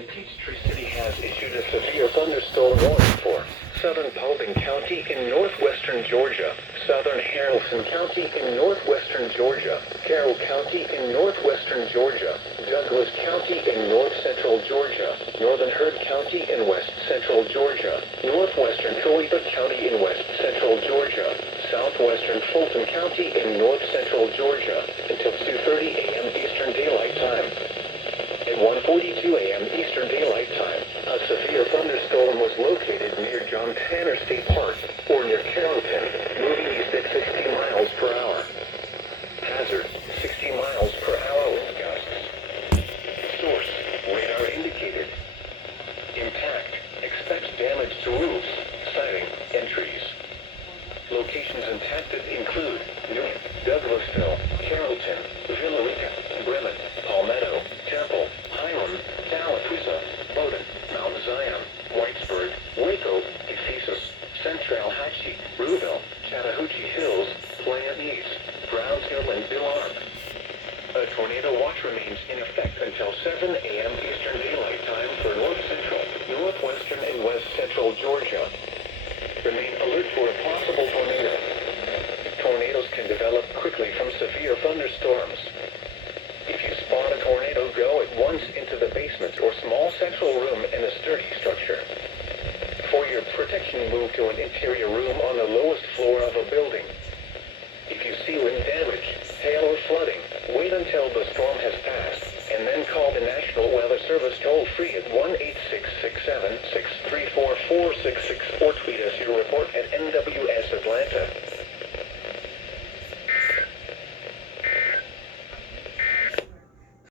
and Peachtree City has issued a severe thunderstorm warning for southern Paulding County in northwestern Georgia, southern Haralson County in northwestern Georgia, Carroll County in northwestern Georgia, Douglas County in north-central Georgia, northern Heard County in west-central Georgia, northwestern Toledo County in west-central Georgia, southwestern Fulton County in north-central Georgia, until 2:30 a.m. Eastern Daylight Time. At 1:42 a.m. Eastern Daylight Time, a severe thunderstorm was located near John Tanner State Park, or near Carrollton, moving east at 60 miles per hour. Hazard, 60 miles per hour wind gusts. Source, radar indicated. Impact, expect damage to roofs, siding, and trees. Locations impacted include Newark, Douglasville, Carrollton, Villa Rica, Bremen, Palmetto, Temple, Hiram, Tallapoosa, Bowdoin, Mount Zion, Whitesburg, Waco, Ephesus, Central Hatchie, Rouville, Chattahoochee Hills, Playa East, Browns Hill, and Bill Arp. A tornado watch remains in effect until 7 a.m. Eastern Daylight Time for north-central, northwestern, and west-central Georgia. Remain alert for a possible tornado. Tornadoes can develop quickly from severe thunderstorms. If you spot a tornado, go at once into the basement or small central room in a sturdy structure. For your protection, move to an interior room on the lowest floor of a building. If you see wind damage, hail, or flooding, wait until the storm has passed, and then call the National Weather Service toll-free at 1-866-7-634-4666.